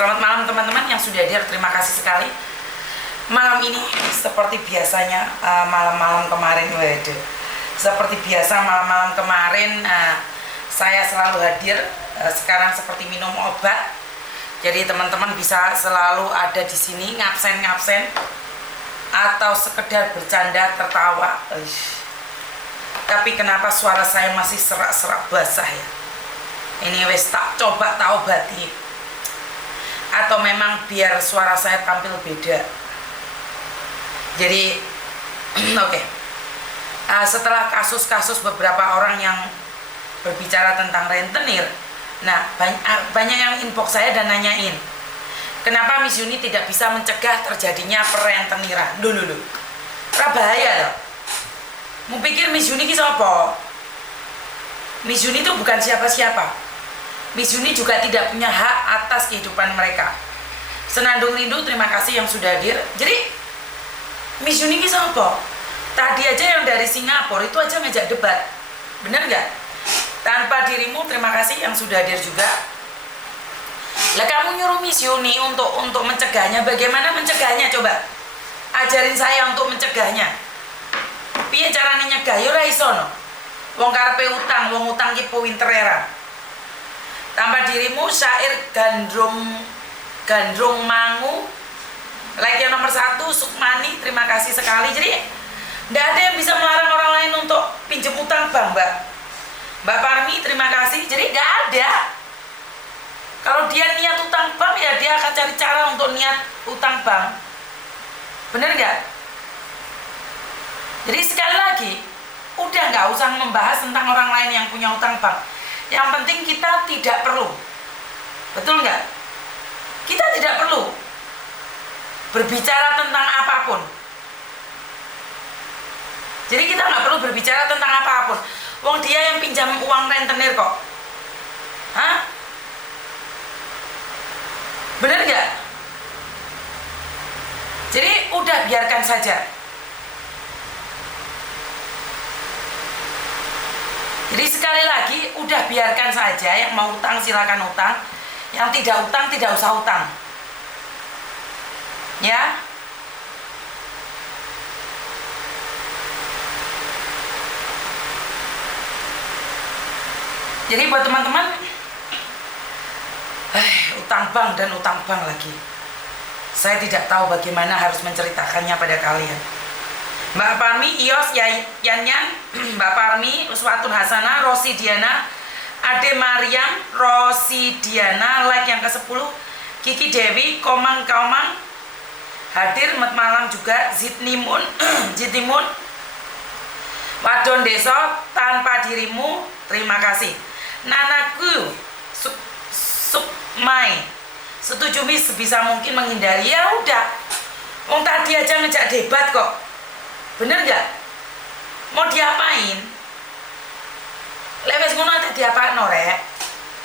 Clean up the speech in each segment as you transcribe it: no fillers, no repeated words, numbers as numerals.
Selamat malam teman-teman yang sudah hadir, terima kasih sekali. Malam ini seperti biasanya malam-malam kemarin, seperti biasa malam-malam kemarin saya selalu hadir. Sekarang seperti minum obat. Jadi teman-teman bisa selalu ada di sini ngabsen atau sekedar bercanda tertawa. Tapi kenapa suara saya masih serak-serak basah ya? Ini wes tak coba tak obati. Atau memang biar suara saya tampil beda. Jadi oke. Setelah kasus-kasus beberapa orang yang berbicara tentang rentenir, nah banyak yang inbox saya dan nanyain, kenapa Miss Yuni tidak bisa mencegah terjadinya perrenteniran? Dulu bahaya loh. Mau pikir Miss Yuni ini siapa? Miss Yuni itu bukan siapa-siapa. Miss Yuni juga tidak punya hak atas kehidupan mereka. Senandung rindu, terima kasih yang sudah hadir. Jadi Miss Yuni ini siapa? Tadi aja yang dari Singapura itu aja ngajak debat. Bener nggak? Tanpa dirimu, terima kasih yang sudah hadir juga. Lah kamu nyuruh Miss Yuni untuk mencegahnya. Bagaimana mencegahnya coba? Ajarin saya untuk mencegahnya. Piye carane nyegah? Yo ra iso no. Wong karepe utang, wong utang ki winterera. Tanpa dirimu, syair Gandrung Mangu. Like yang nomor 1, Sukmani, terima kasih sekali. Jadi nggak ada yang bisa melarang orang lain untuk pinjam utang bank, Mbak Parmi, terima kasih. Jadi nggak ada. Kalau dia niat utang bank, ya dia akan cari cara untuk niat utang bank. Bener nggak? Jadi sekali lagi, udah nggak usah membahas tentang orang lain yang punya utang bank. Yang penting kita tidak perlu. Betul nggak? Kita tidak perlu berbicara tentang apapun. Jadi kita nggak perlu berbicara tentang apapun. Wong dia yang pinjam uang rentenir kok. Hah? Bener nggak? Jadi udah biarkan saja. Jadi sekali lagi, udah biarkan saja. Yang mau utang silakan utang, yang tidak utang tidak usah utang. Ya. Jadi buat teman-teman, utang bank dan utang bank lagi. Saya tidak tahu bagaimana harus menceritakannya pada kalian. Mbak Parmi, Ios, Yanyan, Mbak Parmi, Uswatun Hasanah, Rosi Diana, Ade Mariam, Rosi Diana, like yang ke-10, Kiki Dewi, Komang, hadir, malam juga, Zitnimun, Jitimun, Wadon Deso, tanpa dirimu, terima kasih. Nanaku, Sukmai, setuju Miss, sebisa mungkin menghindari. Ya udah, wong tadi aja ngejak debat kok. Bener nggak? Mau diapain? Lewes ngono ate diapain norek?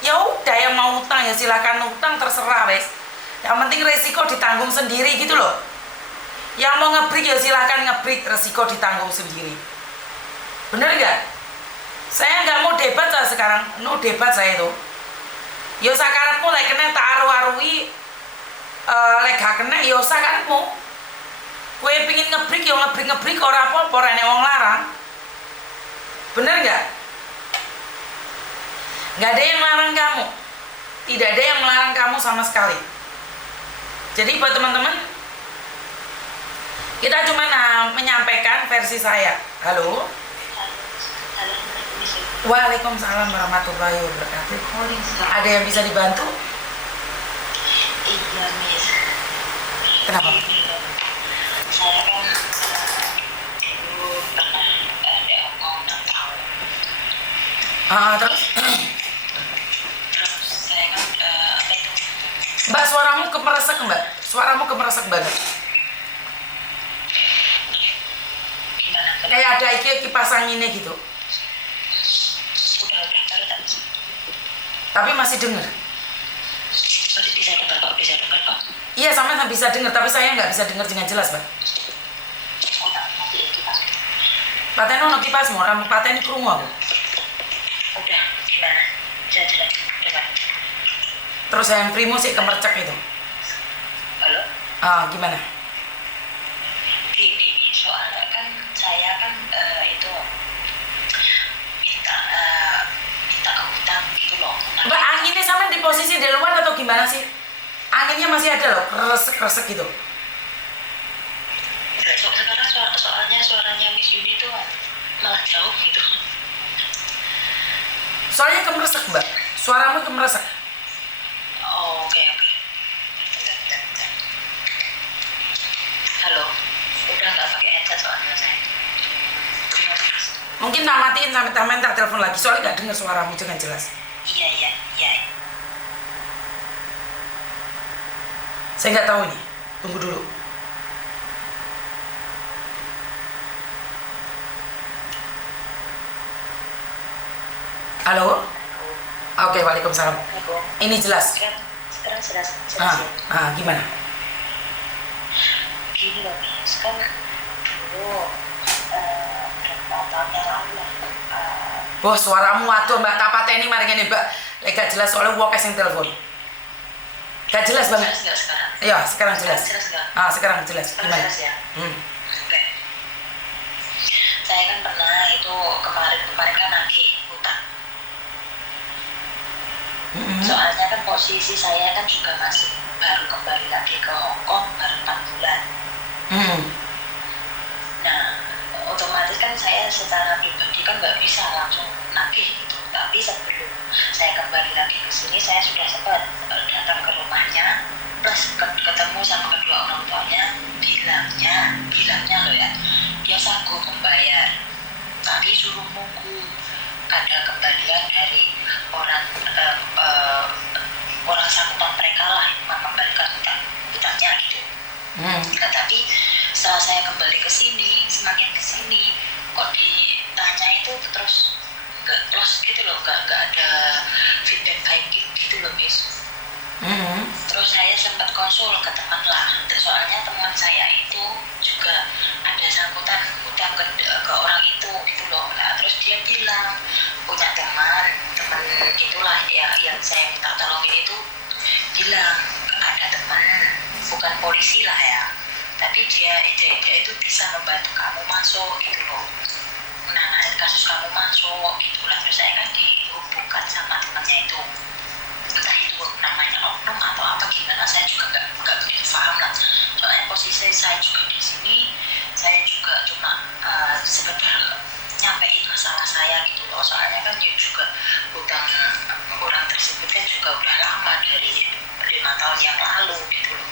Ya udah, yang mau utang ya silakan utang, terserah wes. Yang penting resiko ditanggung sendiri gitu loh. Yang mau ngebrik ya silakan ngebrik, resiko ditanggung sendiri. Bener nggak? Saya nggak mau debat saya sekarang, no debat saya itu. Ya sakarepmu lek kena tak aru-arui, lek gak kena ya sakarepmu. Kue pingin ngebrik ya ngebrik ora apa-apa, ora nek wong larang. Bener nggak? Nggak ada yang melarang kamu. Tidak ada yang melarang kamu sama sekali. Jadi buat teman-teman, kita cuma menyampaikan versi saya. Halo. Waalaikumsalam warahmatullahi wabarakatuh. Ada yang bisa dibantu? Iya, Miss. Kenapa? Saya kan dulu pernah ada mau 6 tahun. Terus? Terus saya kan apa itu? Mbak, suaramu kemeresek Mbak. Suaramu kemeresek banget. Gimana? Kayak ada kipas anginnya gitu. Udah baru tak bisa. Tapi masih dengar. Bisa dengar kok. Iya, sama bisa dengar, tapi saya nggak bisa dengar dengan jelas, Mbak. Oh, tak mati kipas. Paten ono kipasmu, ramu paten krungu aku. Udah, gimana? Jelas dengar. Terus yang primo sih kemercek itu. Halo? Gimana? Gini, soalnya kan saya kan itu minta minta hutang gitu loh. Nah, Mbak, anginnya sama di posisi di luar atau gimana sih? Anginnya masih ada loh, kresek-kresek gitu. sekarang soalnya suaranya Miss Yuni tuh malah jauh gitu. Soalnya kemeresek, Mbak. Suaramu kemeresek. Oh, oke. Bentar. Halo, udah nggak pakai headset soalnya saya. Mungkin tak matiin sampai taman tak telepon lagi. Soalnya nggak dengar suaramu dengan jelas. Iya. Saya nggak tahu nih. Tunggu dulu. Halo? Oke, waalaikumsalam. Ini jelas. Sekarang jelas. Gimana? Gini loh, Miss, kan dulu berapa tahun yang lalu lah. Wah, suaramu waduh Mbak Kapateni mari ngene Mbak. Lek gak jelas soalnya wong sing telepon. Gak jelas banget. Jelas nggak sekarang? Iya, sekarang jelas. Jelas nggak? Sekarang jelas. Gimana? Jelas ya. Oke. Saya kan pernah itu kemarin kan nagih hutang. Soalnya kan posisi saya kan juga masih baru kembali lagi ke Hong Kong baru 4 bulan. Nah, otomatis kan saya secara pribadi kan nggak bisa langsung nagih gitu. Tapi sebelum saya kembali lagi ke sini, saya sudah sempat datang ke rumahnya, plus ketemu sama kedua orang tuanya, bilangnya loh ya, dia sanggup membayar, tapi suruh nunggu ada kembalian dari orang sangkutan mereka lah yang mengembalikan hutangnya gitu. Nah, tapi setelah saya kembali ke sini, semakin ke sini kok ditanya itu terus nggak close gitu loh, nggak ada feedback baik gitu loh, Miss. Terus saya sempat konsul ke teman lah, soalnya teman saya itu juga ada sangkutan hutang ke orang itu gitu loh. Nah, terus dia bilang punya teman itulah ya yang saya minta tolongin itu, bilang ada teman bukan polisi lah ya, tapi dia itu bisa membantu kamu masuk gitu loh, menangani kasus kamu masuk gitu lah. Terus saya kan dihubungkan sama temannya itu, entah itu namanya oknum atau apa gimana, saya juga nggak begitu paham lah. Soalnya posisi saya juga di sini, saya juga cuma sekedar nyampein masalah saya gitu loh. Soalnya kan juga hutang orang tersebut kan juga udah lama, dari 5 tahun yang lalu gitu loh.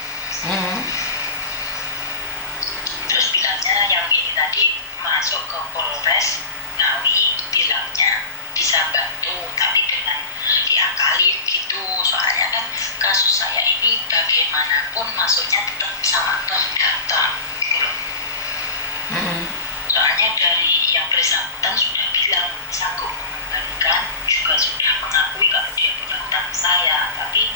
Terus bilangnya yang ini tadi masuk ke Polres Ngawi, bilangnya bisa bantu tapi dengan diakalin gitu. Soalnya kan kasus saya ini bagaimanapun masuknya tetap sama terdaftar gitu loh. Soalnya dari yang bersangkutan sudah bilang sanggup mengembalikan, juga sudah mengakui kalau dia punya hutang saya, tapi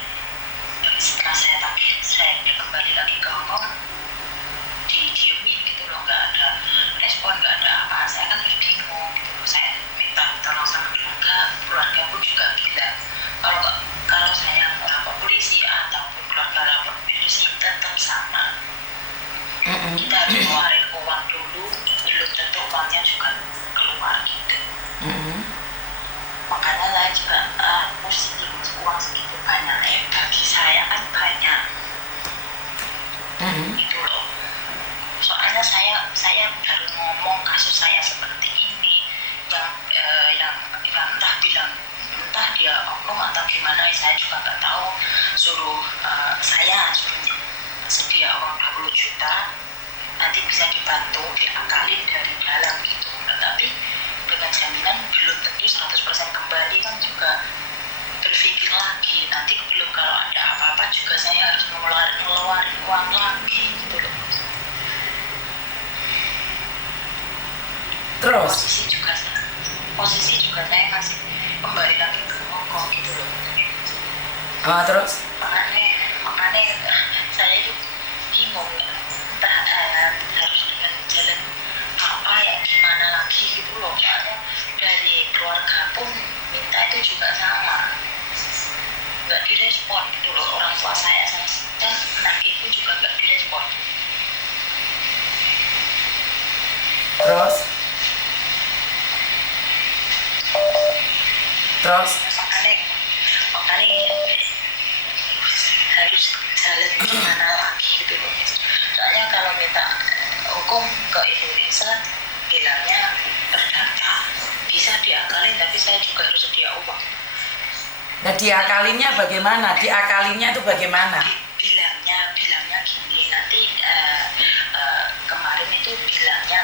setelah saya tagih, saya kembali lagi ke Hong Kong, didiemin gitu loh, nggak ada respon, nggak ada apa. Saya kan terus bingung gitu loh. Saya minta tolong sama keluarga pun juga bilang kalau saya lapor polisi ataupun keluarga lapor polisi tetap sama. Kita harus ngeluarin uang dulu, belum tentu uangnya juga keluar gitu. Makanya saya juga mesti uang segitu banyak, bagi saya kan banyak gitu loh. Soalnya saya baru ngomong kasus saya seperti ini, yang entah dia oknum atau gimana, saya juga nggak tahu. Suruh sedia uang 20 juta, nanti bisa dibantu diakalin dari dalam gitu. Tapi dengan jaminan belum tentu 100% kembali, kan juga berpikir lagi nanti belum, kalau ada apa-apa juga saya harus ngeluarin uang lagi gitu loh. Terus? Posisi juga saya masih kembali lagi ke Hong Kong gitu loh. Terus? Makanya saya itu bingung, entah harus dengan jalan apa ya, gimana lagi gitu loh. Soalnya dari keluarga pun minta itu juga sama, nggak direspon. direspon gitu loh orang tua saya, dan anakku juga nggak direspon. Terus makanya harus jalan gimana lagi gitu loh. Soalnya kalau minta hukum ke Indonesia bilangnya perdata bisa diakalin, tapi saya juga harus sedia uang. nah diakalinnya bagaimana? Diakalinnya itu bagaimana? Bilangnya gini, nanti kemarin itu bilangnya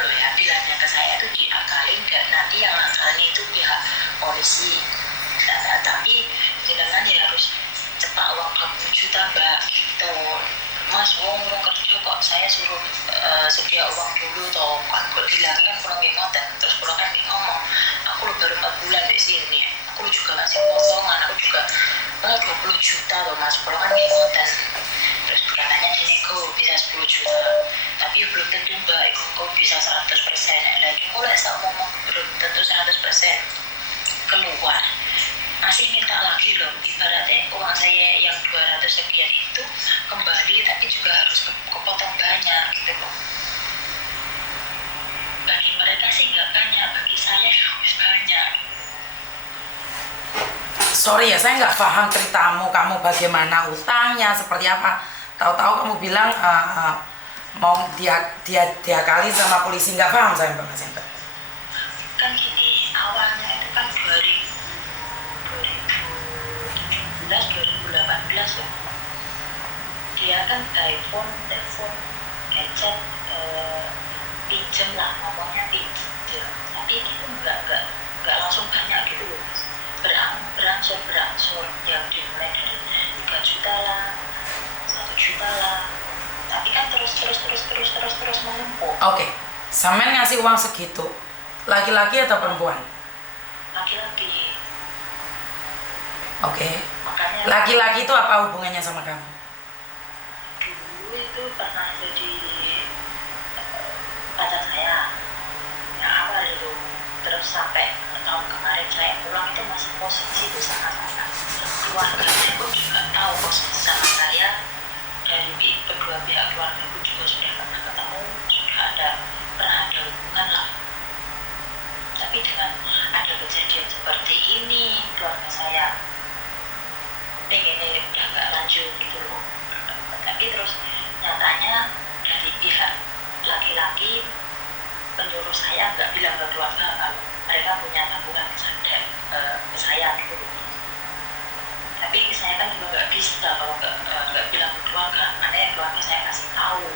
ke saya itu diakalin, dan nanti yang akalin itu pihak polisi. Nah, tapi jangan ya harus cepat uang 20 juta mbak gitu. Mas, urung kerja kok saya suruh sedia uang dulu toh, kan bilangnya kan kurang ngoten. Terus kurang kan ngomong, aku baru 4 bulan di sini, aku juga ngasih potongan, aku juga 20 juta loh mas, kurang kan ngoten. Terus katanya dinego bisa 10 juta, tapi belum tentu mbak, kok bisa 100%. Lagi mulai saya ngomong belum tentu 100% keluar, masih minta lagi loh. Ibaratnya uang saya yang 200 sekian itu kembali, tapi juga harus kepotong banyak gitu loh. Bagi mereka sih nggak banyak, bagi saya harus banyak. Sorry ya, saya nggak paham ceritamu, kamu bagaimana utangnya, seperti apa. Tahu-tahu kamu bilang mau diakali sama polisi, nggak paham saya Mbak Mas. Kan gini, awalnya itu kan 2018 ya. Dia kan telepon, gadget, pinjem lah, ngomongnya pinjem. Tapi itu nggak langsung banyak gitu loh. Berangsur yang dimulai dari 3 juta lah, 1 juta lah. Tapi kan terus menumpuk. Oke, Samen ngasih uang segitu, laki-laki atau perempuan? Laki-laki. Oke. Makanya Laki-laki itu apa hubungannya sama kamu? dulu itu pernah jadi pacar saya yang awal itu. Terus sampai tahun kemarin saya pulang itu masih posisi itu sama-sama. Keluarganya pun juga tahu posisi sama saya, dari kedua pihak keluarga pun juga sudah pernah ketemu, pernah ada hubungan lah. Tapi dengan ada kejadian seperti ini, keluarga saya pengen udah nggak lanjut gitu loh. Tapi terus nyatanya dari pihak laki-laki penyuruh saya nggak bilang ke keluarga kalau mereka punya tanggungan ke saya gitu loh. Tapi saya kan juga nggak bisa kalau nggak bilang ke keluarga, makanya keluarga saya kasih tahu.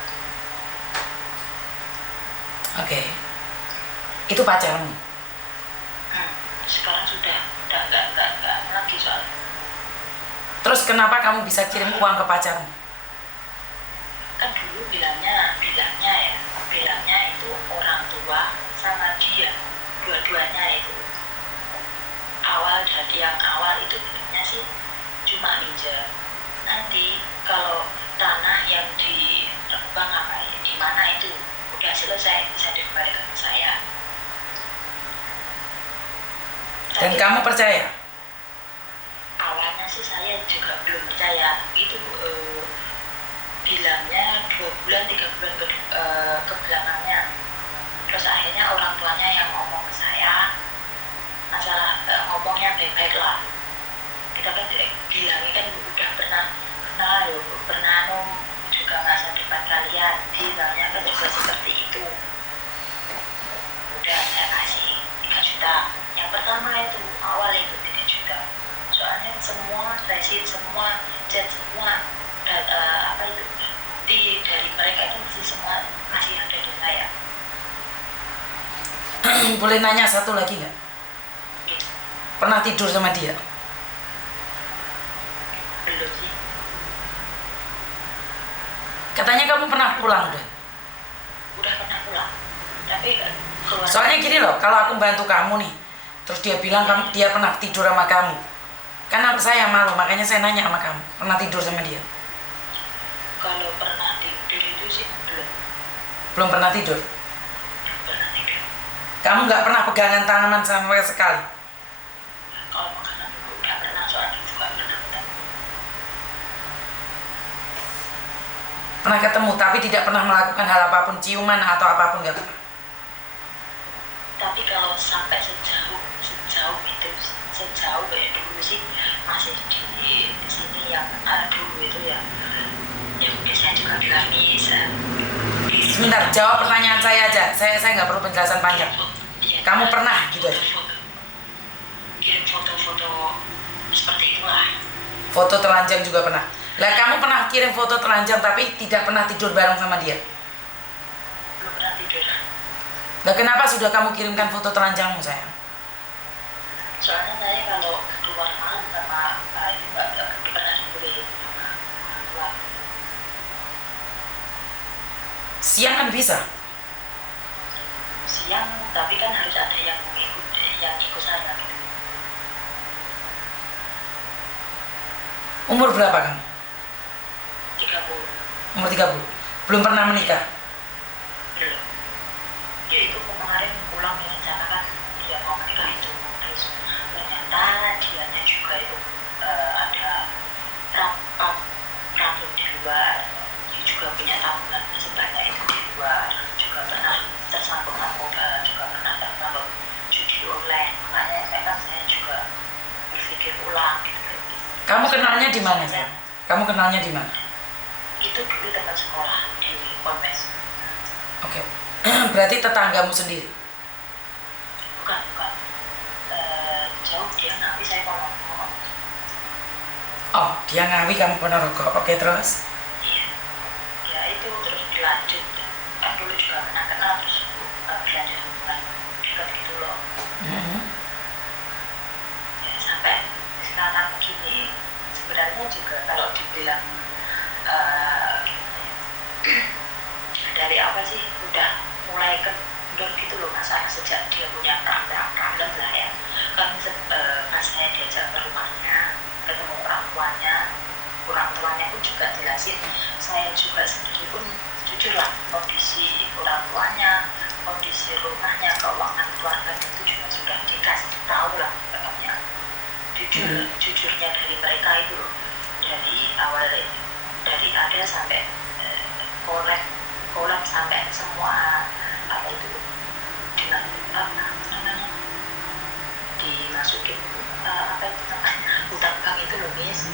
Oke. Itu pacarmu? Sekarang sudah nggak lagi soalnya. Terus kenapa kamu bisa kirim uang ke pacarmu? Kan dulu bilangnya itu orang tua sama dia, dua-duanya itu. Yang awal itu bilangnya sih cuma minjem. Nanti kalau tanah yang di Rembang apa ya, di mana itu udah selesai bisa dikembalikan ke saya. Dan kamu percaya? Awalnya sih saya juga belum percaya. Itu bilangnya 2 bulan 3 bulan ke belakangnya. Terus akhirnya orang tuanya yang ngomong ke saya, masalah ngomongnya baik-baik lah. Kita kan bilangnya kan udah pernah juga nggak depan kalian, bilangnya kan juga seperti itu. Udah saya kasih 3 juta. Yang pertama itu awal itu 3 juta. Soalnya semua resit, semua chat, semua apa itu dari mereka itu masih semua masih ada di saya. Boleh nanya satu lagi nggak? Gitu. Pernah tidur sama dia? Belum sih. Katanya kamu pernah pulang udah? Udah pernah pulang. Tapi keluar. Soalnya gini loh, kalau aku bantu kamu nih, terus dia bilang dia pernah tidur sama kamu, karena saya malu, makanya saya nanya sama kamu, pernah tidur sama dia? Kalau pernah tidur itu sih Belum pernah tidur? belum pernah tidur. Kamu nggak pernah pegangan tangan sama sekali? Kalau makanan dulu udah pernah, soalnya juga pernah ketemu. Pernah ketemu tapi tidak pernah melakukan hal apapun, ciuman atau apapun nggak pernah? Tapi kalau sampai sejauh itu, sejauh kayak dulu sih masih di sini yang dulu itu ya biasanya juga dikasih Sebentar, jawab pertanyaan saya aja. Saya nggak perlu penjelasan panjang. ya, Kamu pernah gitu aja? Kirim foto-foto seperti itulah. Foto telanjang juga pernah. Lah kamu pernah kirim foto telanjang tapi tidak pernah tidur bareng sama dia? Belum pernah tidur. Lah kenapa sudah kamu kirimkan foto telanjangmu sayang? Soalnya saya kalau keluar malam sama itu nggak pernah dibolehin sama keluar. Siang kan bisa? Siang tapi kan harus ada yang ikut saya gitu. Umur berapa kamu? 30. Umur 30. Belum pernah menikah? Belum. Ya itu kemarin pulang direncanakan dia mau menikah itu, terus ternyata dianya juga itu ada rambut di luar, dia juga punya tabungan sebanyak itu di luar, juga pernah tersangkut narkoba, juga pernah tersangkut judi online. Makanya saya juga berpikir ulang gitu. Kamu kenalnya di mana sayang? Kamu kenalnya di mana? Itu dulu teman sekolah di Ponpes. Oke. Berarti tetanggamu sendiri? Bukan. Jauh dia Ngawi, saya Ponorogo. Oh, dia Ngawi, kamu Ponorogo. Oke, terus? Iya. Ya itu terus dilanjut. Kan dulu juga pernah kenal terus berlanjut hubungan dekat gitu loh. Ya, sampai sekarang begini. Sebenarnya juga kalau dibilang dari apa sih udah mulai kendor gitu loh masalah sejak dia punya problem lah ya kan. Pas saya diajak ke rumahnya ketemu orang tuanya pun juga jelasin, saya juga sendiri pun jujur lah kondisi orang tuanya, kondisi rumahnya, keuangan keluarga itu juga sudah dikasih tahu lah katanya. Jujurnya dari mereka itu dari awal, dari ada sampai kolab sampai semua apa itu dengan apa namanya dimasukin apa itu namanya hutang bank itu loh Miss,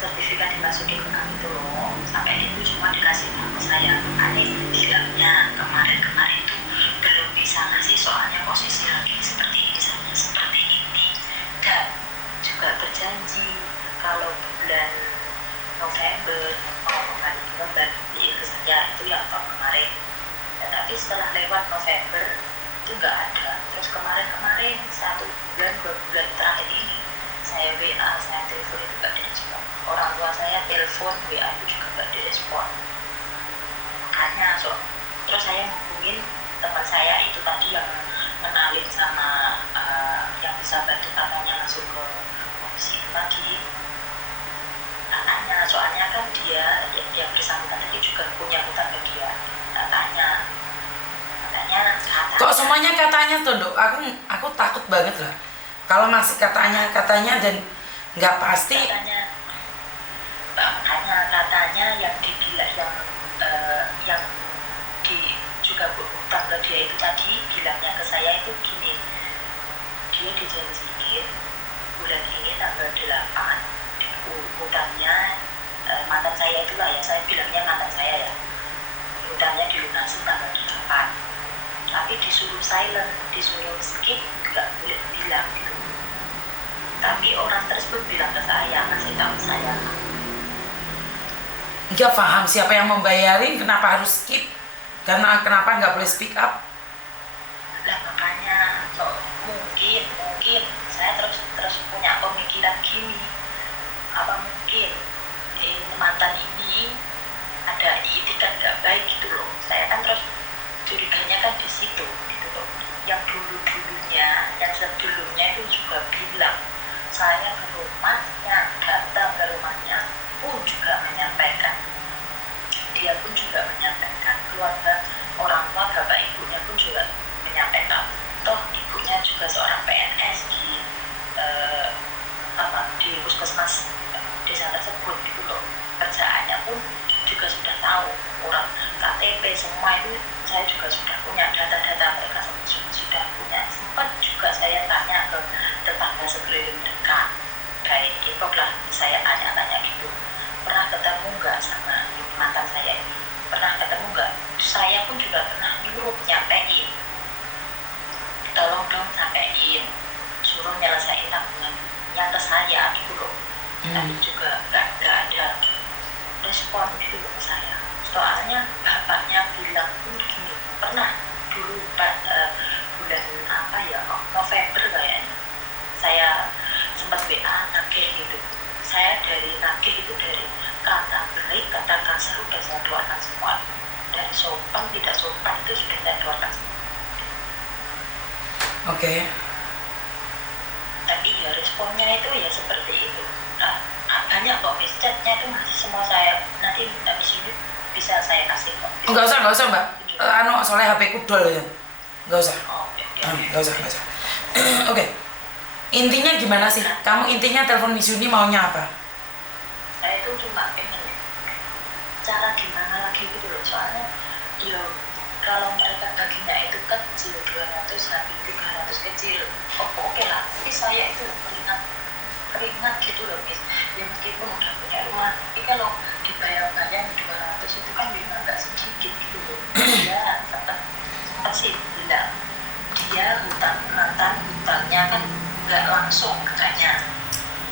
sertifikat dimasukin ke bank itu loh, sampai itu cuma dikasih tahu ke saya. Aneh bilangnya kemarin itu belum bisa ngasih soalnya posisi lagi seperti ini saja seperti ini, dan juga berjanji kalau bulan November di saya itu yang tahun kemarin ya, tapi setelah lewat November itu nggak ada. Terus kemarin 1 bulan 2 bulan terakhir ini saya WA, saya telepon itu nggak direspon, orang tua saya telepon WA itu juga nggak direspon. Makanya terus saya hubungin teman saya itu tadi yang kenalin sama yang bisa bantu katanya masuk ke komisi itu tadi. Tanya, soalnya kan dia yang bersangkutan tadi juga punya hutang ke dia. Katanya kok semuanya katanya tuh Dok? Aku takut banget lah kalau masih katanya dan nggak pasti. Katanya yang dibilang yang juga hutang ke dia itu tadi bilangnya ke saya itu gini, dia dijanjiin bulan ini tanggal 8 hutangnya mantan saya itulah ya, saya bilangnya mantan saya ya, hutangnya dilunasi tanggal 8, tapi disuruh silent, disuruh skip, nggak boleh bilang gitu. Tapi orang tersebut bilang ke saya, ngasih tahu saya. Nggak paham siapa yang membayarin, kenapa harus skip, karena kenapa nggak boleh speak up. Lah makanya mungkin saya terus punya pemikiran gini, apa mungkin mantan ini ada itikat nggak baik gitu loh. Saya kan terus curiganya kan di situ gitu loh. Yang sebelumnya itu juga bilang saya ke rumahnya, datang ke rumahnya pun juga menyampaikan, dia pun juga menyampaikan, keluarga orang tua bapak ibunya pun juga menyampaikan, toh ibunya juga seorang PNS di puskesmas desa tersebut gitu loh, kerjaannya pun juga sudah KTP semua itu saya juga sudah punya data-data mereka, sudah punya. Sempat juga saya tanya ke tetangga sekeliling mereka, kayak Depok lah, saya tanya-tanya gitu, pernah ketemu nggak sama mantan saya ini, pernah ketemu nggak? Saya pun juga pernah nyuruh nyampein, tolong dong sampein, suruh nyelesain tabungannya ke saya gitu loh. Tapi juga nggak ada respon gitu loh ke saya. Soalnya bapaknya bilang pun gini, pernah dulu bulan apa ya, November kayaknya, saya sempat WA nagih gitu. Saya dari nagih itu dari kata baik, kata kasar udah saya keluarkan semua. Dari sopan, tidak sopan itu sudah saya keluarkan semua. Oke. Tapi ya responnya itu ya seperti itu. Nah, banyak kok chatnya itu masih semua saya, nanti habis ini bisa saya kasih kok. Enggak usah mbak. Soalnya HP ku dol ya. Enggak usah. Enggak usah. Oke. Intinya gimana sih? Kamu intinya telepon Miss Yuni maunya apa? Saya itu cuma pengen cara gimana lagi gitu loh. Soalnya ya kalau mereka dagingnya itu kecil 200 sampai 300 kecil, oke lah. Tapi saya itu keringat gitu loh, Miss. Ya meskipun udah punya rumah, tapi kalau dibayar-bayar 200 itu kan memang nggak sedikit gitu loh. Dia sempat sih bilang, dia hutangnya kan nggak langsung katanya,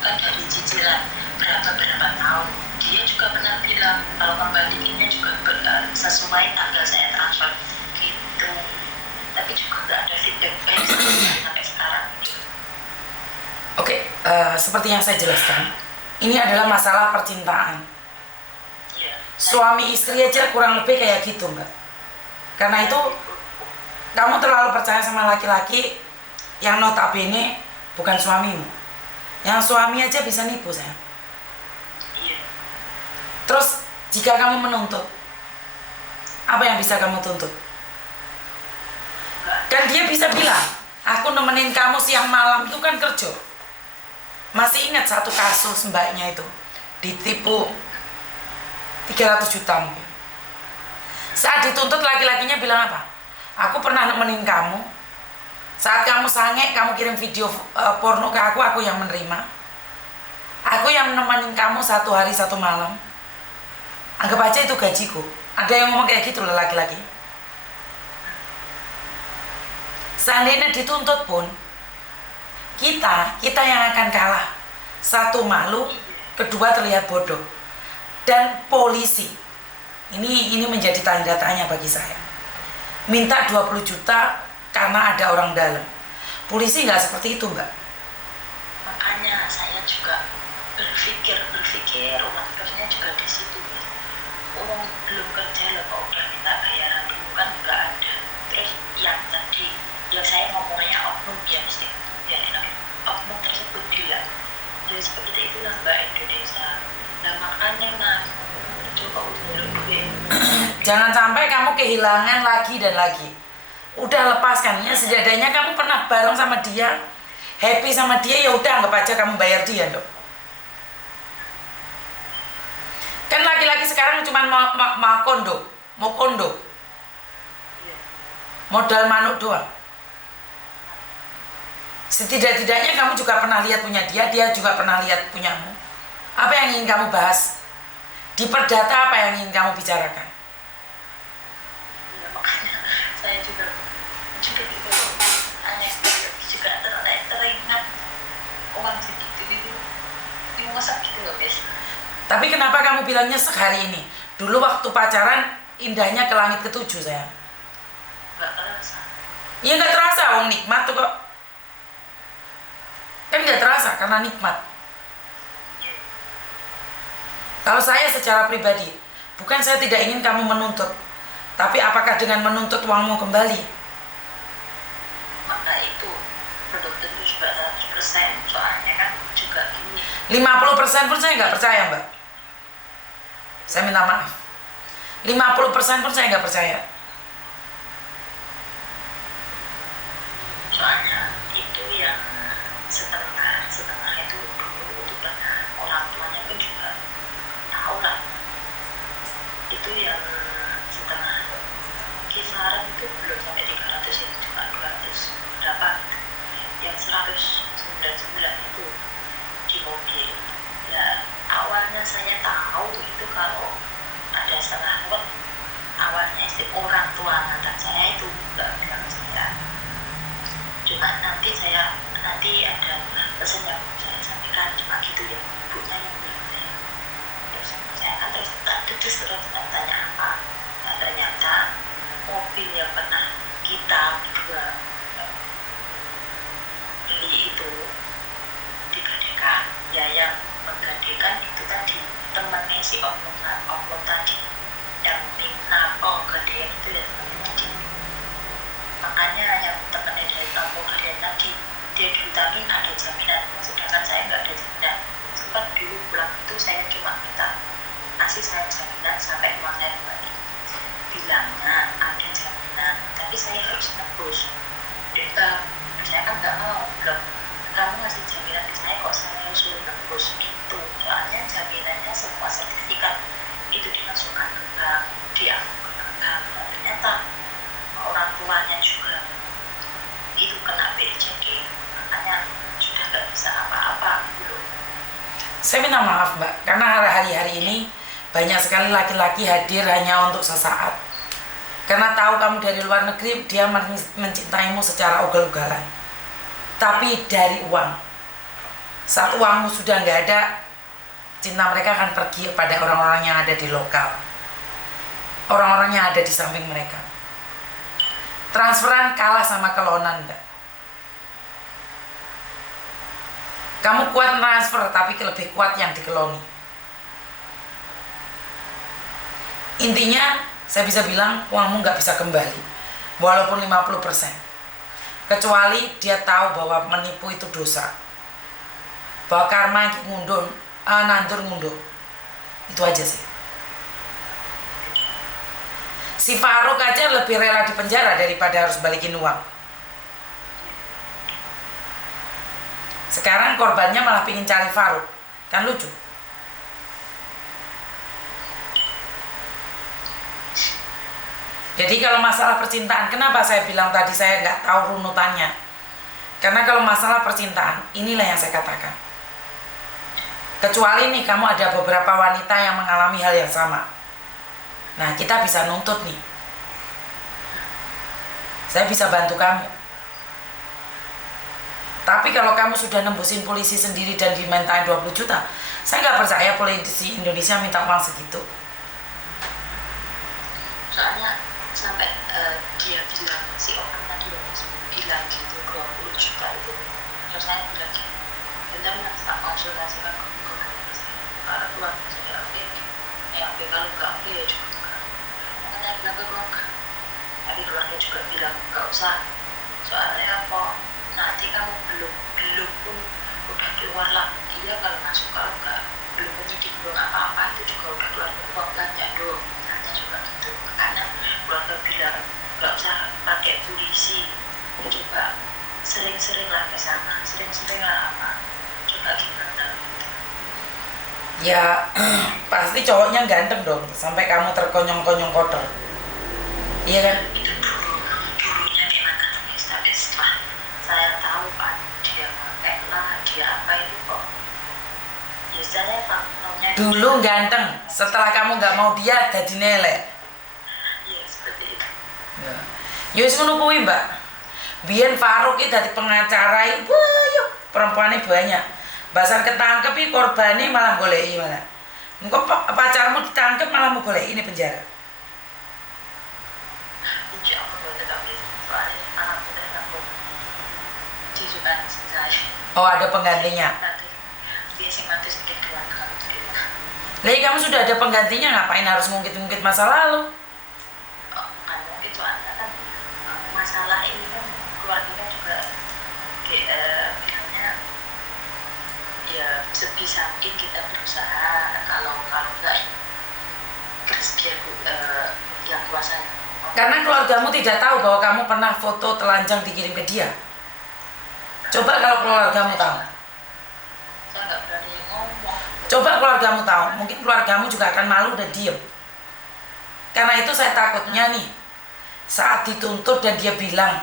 kan dari cicilan berapa tahun. Dia juga pernah bilang kalau kembaliinnya juga sesuai tanggal saya transfer gitu. Tapi juga nggak ada feedback baik sampai sekarang gitu. Oke, seperti yang saya jelaskan, ini adalah masalah percintaan. Iya. Suami istri aja kurang lebih kayak gitu, Mbak. Karena itu kamu terlalu percaya sama laki-laki yang notabene bukan suamimu. Yang suami aja bisa nipu, sayang. Iya. Terus jika kamu menuntut, apa yang bisa kamu tuntut? Kan dia bisa bilang, aku nemenin kamu siang malam, itu kan kerja. Masih ingat satu kasus mbaknya itu ditipu 300 juta mungkin. Saat dituntut laki-lakinya bilang apa? Aku pernah nemenin kamu. Saat kamu sange, kamu kirim video porno ke aku yang menerima. Aku yang nemenin kamu 1 hari 1 malam. Anggap aja itu gajiku. Ada yang ngomong kayak gitu loh laki-laki. Seandainya dituntut pun, kita yang akan kalah. 1, malu, 2, terlihat bodoh. Dan polisi, ini menjadi tanda tanya bagi saya. Minta 20 juta karena ada orang dalam. Polisi nggak seperti itu, Mbak. Makanya saya juga berpikir uang terusnya juga di situ. Orang belum kerja loh kok udah minta bayaran dulu, kan nggak ada. Terus yang tadi yang saya ngomongnya oknum ya mesti oknum tersebut bilang ya seperti itulah Mbak Indonesia. Nah makanya Mas coba urus duit. Jangan sampai kamu kehilangan lagi dan lagi. Udah lepaskan ya, setidaknya kamu pernah bareng sama dia, happy sama dia, ya udah anggap aja kamu bayar dia, Dok. Kan laki-laki sekarang cuma mau kondo. Modal manuk doang. Setidak-tidaknya kamu juga pernah lihat punya dia juga pernah lihat punyamu. Apa yang ingin kamu bahas? Di perdata apa yang ingin kamu bicarakan? Ya makanya saya juga aneh juga teringat orang segitu itu masa gitu loh guys. Tapi kenapa kamu bilangnya hari ini? Dulu waktu pacaran indahnya ke langit ke-7 sayang. Gak terasa. Iya gak terasa, wong nikmat tuh kok. Kan gak terasa karena nikmat. Kalau saya secara pribadi, bukan saya tidak ingin kamu menuntut, tapi apakah dengan menuntut uangmu kembali? Maka itu belum tentu juga 100%, soalnya kan juga gini. 50% pun saya nggak percaya, Mbak. Saya minta maaf. 50% pun saya nggak percaya. Soalnya itu yang setengah itu dulu itu orang tuanya pun juga tahu lah. Itu yang setengah kisaran itu belum sampai 300, itu cuma 200 berapa, yang 199 itu di mobil. Ya awalnya saya tahu itu kalau ada salah lot, awalnya orang tua anak saya itu nggak bilang saya, cuma nanti ada pesan yang saya sampaikan, cuma gitu ya, ibunya yang bilang saya. Terus saya kan terus tanya apa, nah, ternyata mobil yang pernah kita berdua beli itu digadekan, ya yang menggadekan itu tadi temannya si oknum tadi yang minta gadean itu ya temannya tadi. Makanya yang temannya dari kampung gadean tadi, dia diutangin ada jaminan, sedangkan saya nggak ada jaminan. Sempat dulu pulang itu saya cuma minta kasih saya jaminan sampai uang saya kembali, bilangnya ada jaminan, tapi saya harus nebus. Saya kan nggak mau, bilang kamu ngasih jaminan ke saya kok saya harus nebus itu, soalnya jaminannya semua sertifikat itu dimasukkan ke bank, diangkut ke bank. Ternyata orang tuanya juga itu kena BCG, makanya sudah nggak bisa apa-apa dulu. Saya minta maaf Mbak, karena hari-hari ini banyak sekali laki-laki hadir hanya untuk sesaat. Karena tahu kamu dari luar negeri, dia mencintaimu secara ugal-ugalan. Tapi dari uang. Saat uangmu sudah nggak ada, cinta mereka akan pergi pada orang-orang yang ada di lokal. Orang-orang yang ada di samping mereka. Transferan kalah sama kelonan Mbak. Kamu kuat transfer, tapi lebih kuat yang dikeloni. Intinya, saya bisa bilang uangmu nggak bisa kembali, walaupun 50%. Kecuali dia tahu bahwa menipu itu dosa. Bahwa karma nandur ngunduh. Itu aja sih. Si Faruk aja lebih rela di penjara daripada harus balikin uang. Sekarang korbannya malah pingin cari Faruk. Kan lucu. Jadi kalau masalah percintaan, kenapa saya bilang tadi saya nggak tahu runutannya? Karena kalau masalah percintaan, inilah yang saya katakan. Kecuali nih kamu ada beberapa wanita yang mengalami hal yang sama. Nah, kita bisa nuntut nih. Saya bisa bantu kamu. Tapi kalau kamu sudah nembusin polisi sendiri dan dimintain 20 juta, saya nggak percaya polisi Indonesia minta uang segitu. Soalnya sampai dia bilang, si orang tadi bilang gitu 20 juta itu, terus saya bilang gitu, benar mas, tak konsultasikan ke para keluarga saya, oke, ya oke, kalau nggak oke ya juga enggak. Makanya saya bilang ke keluarga, tapi keluarga juga bilang nggak usah, soalnya apa, nanti kamu belum pun udah keluar lah, dia kalau masuk, kalau nggak belum penyidik belum apa-apa itu juga udah keluar uang banyak dong, hanya juga gitu. Karena keluarga bilang nggak usah pakai polisi, coba sering-sering lah ke sana, sering-sering lah apa, coba gimana gitu. Ya pasti cowoknya ganteng dong, sampai kamu terkonyong-konyong kotor. Iya kan? Itu dulunya memang ganteng, tapi setelah saya tahu kan dia pakai lah, dia apa itu kok, ya saya tahunya Dulu ganteng, setelah kamu nggak mau dia jadi nelek. iya seperti itu. Ya wis ngono kuwi Mbak. Biyen Faruk iki dadi pengacara iki, wah yo perempuannya banyak. Basan ketangkep iki korbane malah goleki malah. Engko pacarmu ditangkep malah mau goleki ini penjara. Insya Allah boleh tetap beli, soalnya anak muda aku disukai saya. Oh, ada penggantinya. Nanti dia sih nanti sedikit keluarga gitu. Lah kamu sudah ada penggantinya, ngapain harus ngungkit-ngungkit masa lalu? Kan mungkin soalnya kan masalah ini kan keluarganya juga bilangnya ya sebisa mungkin kita berusaha, kalau enggak terus dia yang kuasa. Karena keluargamu tidak tahu bahwa kamu pernah foto telanjang dikirim ke dia. Coba kalau keluargamu tahu. Saya nggak berani ngomong. Coba keluargamu tahu, mungkin keluargamu juga akan malu dan diem. Karena itu saya takutnya nih, saat dituntut dan dia bilang,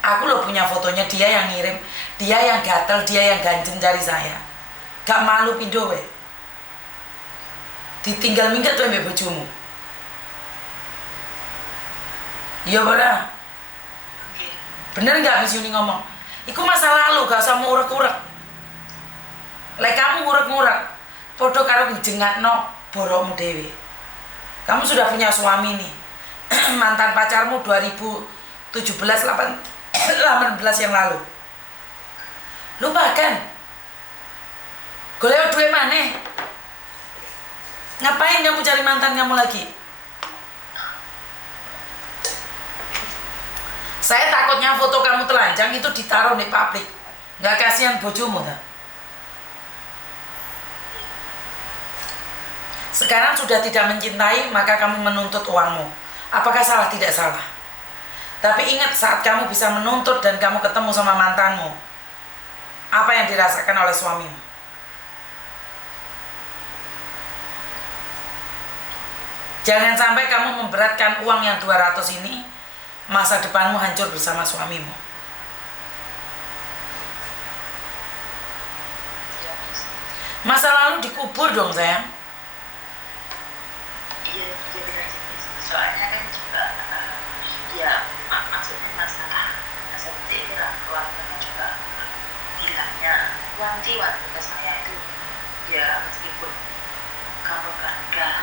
aku loh punya fotonya, dia yang ngirim, dia yang gatel, dia yang ganjen cari saya. Gak malu pindo we. Ditinggal minggat tuh mbak bojomu. Iya bener. Bener gak Miss Yuni ngomong? Iku masa lalu, gak usah mau urek-urek. Lek kamu ngurek-ngurek, podo karo njengatno borokmu dewe. Kamu sudah punya suami nih. Mantan pacarmu 2017 18 yang lalu. Lupakan. Golek duwe maneh. Ngapain kamu cari mantan kamu lagi? Saya takutnya foto kamu telanjang itu ditaruh di publik. Nggak kasihan bojomu tak? Sekarang sudah tidak mencintai, maka kamu menuntut uangmu. Apakah salah? Tidak salah. Tapi ingat, saat kamu bisa menuntut dan kamu ketemu sama mantanmu, apa yang dirasakan oleh suamimu? Jangan sampai kamu memberatkan uang yang 200 ini, masa depanmu hancur bersama suamimu. Masa lalu dikubur dong sayang. Iya, soalnya kan juga maksudnya masalah seperti ini lah, keluarganya juga bilangnya wanti ke saya itu ya, meskipun kamu kan udah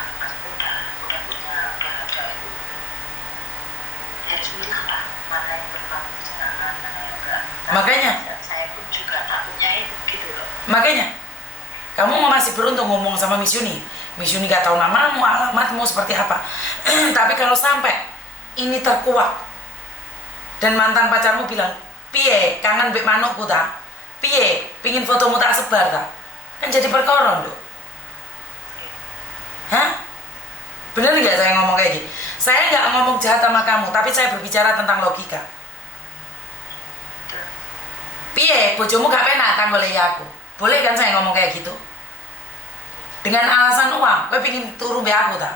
punya udah ada itu, harus milah lah mana yang bermanfaat, mana yang enggak. Makanya saya pun juga tak punya itu gitu loh. Makanya kamu masih beruntung ngomong sama Miss Yuni. Miss Yuni gak tahu namamu, alamatmu seperti apa. Tapi kalau sampai ini terkuak dan mantan pacarmu bilang, piye kangen mbek manukku ta? Piye pingin fotomu tak sebar ta? Kan jadi perkara lho. Hah? Bener gak saya ngomong kayak gini? Saya gak ngomong jahat sama kamu, tapi saya berbicara tentang logika. Piye bojomu gak penak tang oleh aku? Boleh kan saya ngomong kayak gitu? Dengan alasan uang, kowe pingin turu mbek aku ta?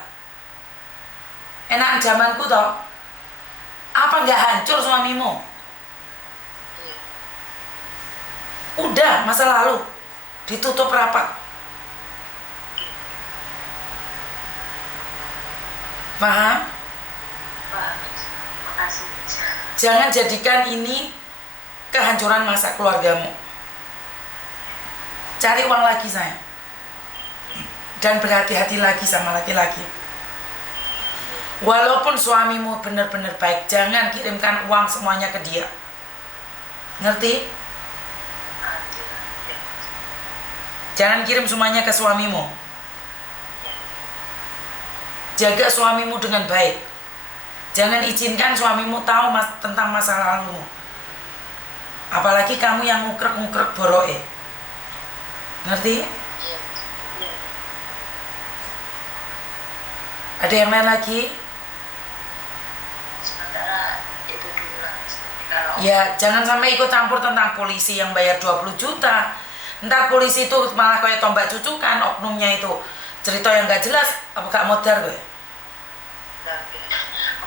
Enak zamanku toh. Apa nggak hancur suamimu? Udah masa lalu, ditutup rapat. Paham? Makasih. Jangan jadikan ini kehancuran masa keluargamu. Cari uang lagi sayang. Dan berhati-hati lagi sama laki-laki. Walaupun suamimu benar-benar baik, jangan kirimkan uang semuanya ke dia. Ngerti? Jangan kirim semuanya ke suamimu. Jaga suamimu dengan baik. Jangan izinkan suamimu tahu tentang masa lalumu. Apalagi kamu yang ngukrek-ngukrek boroke. Ngerti? Ada yang lain lagi? Sementara itu dulu lah. Ya, jangan sampai ikut campur tentang polisi yang bayar 20 juta. Ntar polisi itu malah kayak tombak cucukan, oknumnya itu cerita yang gak jelas, apa gak modar gue?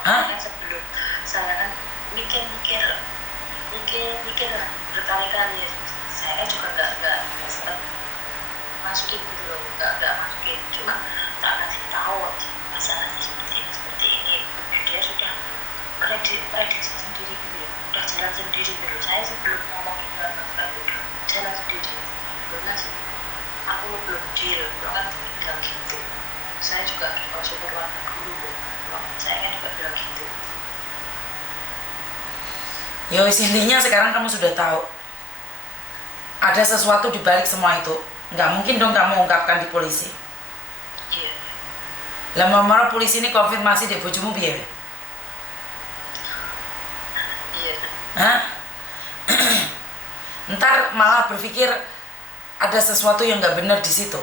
Makanya sebelum saya kan mikir lah berkali-kali ya. Saya kan juga gak sempat masukin gitu loh, gak masukin, cuma tak kasih tahu aja masalahnya seperti ini. Dia sudah prediksi sendiri gitu ya, udah jalan sendiri gitu. Saya sebelum ngomong itu udah jalan sendiri. Belum sih, aku belum deal, lo kan bilang gitu. Saya juga harus masuk keluarga dulu. Saya kan juga bilang gitu. Ya intinya sekarang kamu sudah tahu ada sesuatu di balik semua itu. Nggak mungkin dong kamu ungkapkan di polisi. Iya. Lama-lama polisi ini konfirmasi deh bojomu piye? Iya. Hah? Ntar malah berpikir ada sesuatu yang nggak benar di situ.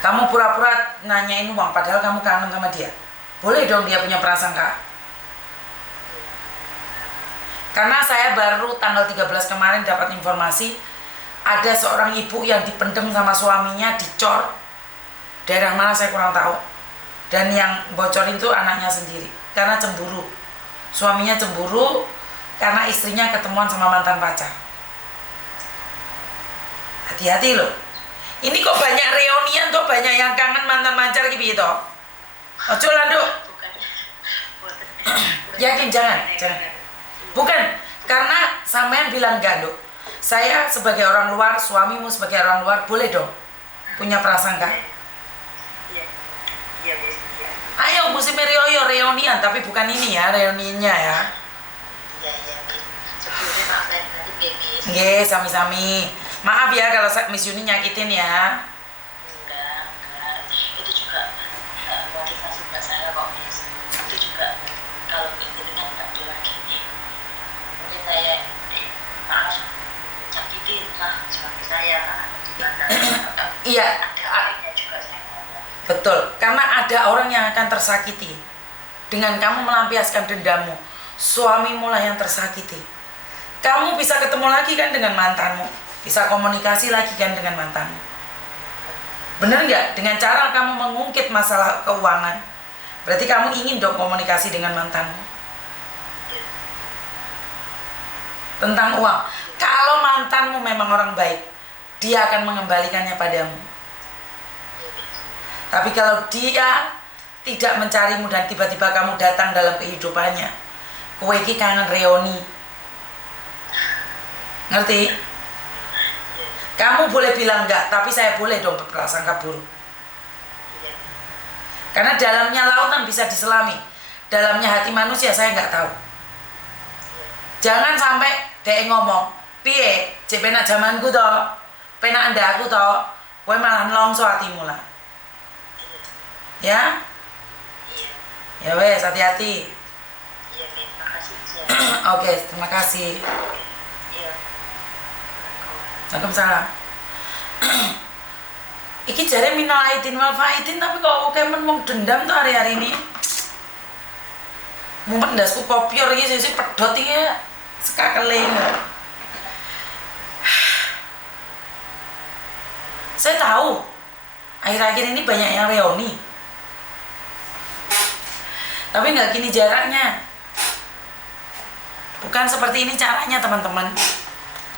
Kamu pura-pura nanyain uang padahal kamu kangen sama dia. Boleh dong dia punya prasangka. Karena saya baru tanggal 13 kemarin dapat informasi ada seorang ibu yang dipendem sama suaminya di Cor. Daerah mana saya kurang tahu. Dan yang bocorin itu anaknya sendiri karena cemburu. suaminya cemburu karena istrinya ketemuan sama mantan pacar. Hati-hati loh. Ini kok banyak reunian tuh, banyak yang kangen mantan pacar gitu. Ojo lah, Dok. Yakin jangan. Bukan, karena sampean bilang enggak, Dok. Saya sebagai orang luar, suamimu sebagai orang luar, boleh dong punya prasangka. Ayo musim reunian, tapi bukan ini ya, reuniannya ya. Nggih, sami-sami. Maaf ya kalau Miss Yuni nyakitin ya. Enggak. Itu juga motivasi buat saya kok, Miss. Itu juga kalau itu kan nggak diwakili. Mungkin saya maaf nyakitin lah suami saya lah. Iya. Ada juga saya ngomong. Betul, karena ada orang yang akan tersakiti. Dengan kamu melampiaskan dendammu, suamimu lah yang tersakiti. Kamu bisa ketemu lagi kan dengan mantanmu, bisa komunikasi lagi kan dengan mantanmu. Bener nggak? Dengan cara kamu mengungkit masalah keuangan, berarti kamu ingin dong komunikasi dengan mantanmu tentang uang. Kalau mantanmu memang orang baik, dia akan mengembalikannya padamu. Tapi kalau dia tidak mencarimu dan tiba-tiba kamu datang dalam kehidupannya, kowe iki kangen reuni. Ngerti? Kamu boleh bilang enggak, tapi saya boleh dong berprasangka buruk. Karena dalamnya lautan bisa diselami, dalamnya hati manusia saya nggak tahu. Jangan sampai dia ngomong, piye, cek penak zamanku toh, penak andaku toh, kowe malah nelongso hatimu lah. Ya? Ya wes, hati-hati. Iya, terima kasih. Oke, terima kasih. Iya. Waalaikumsalam. Iki jare minal aidin wal faidin, tapi kok kemen mung dendam tuh hari-hari ini. Mumpet ndasku kopior iki sesuk pedhot iki sekakeling. Saya tahu akhir-akhir ini banyak yang reuni. Tapi nggak gini jaraknya. Bukan seperti ini caranya, teman-teman.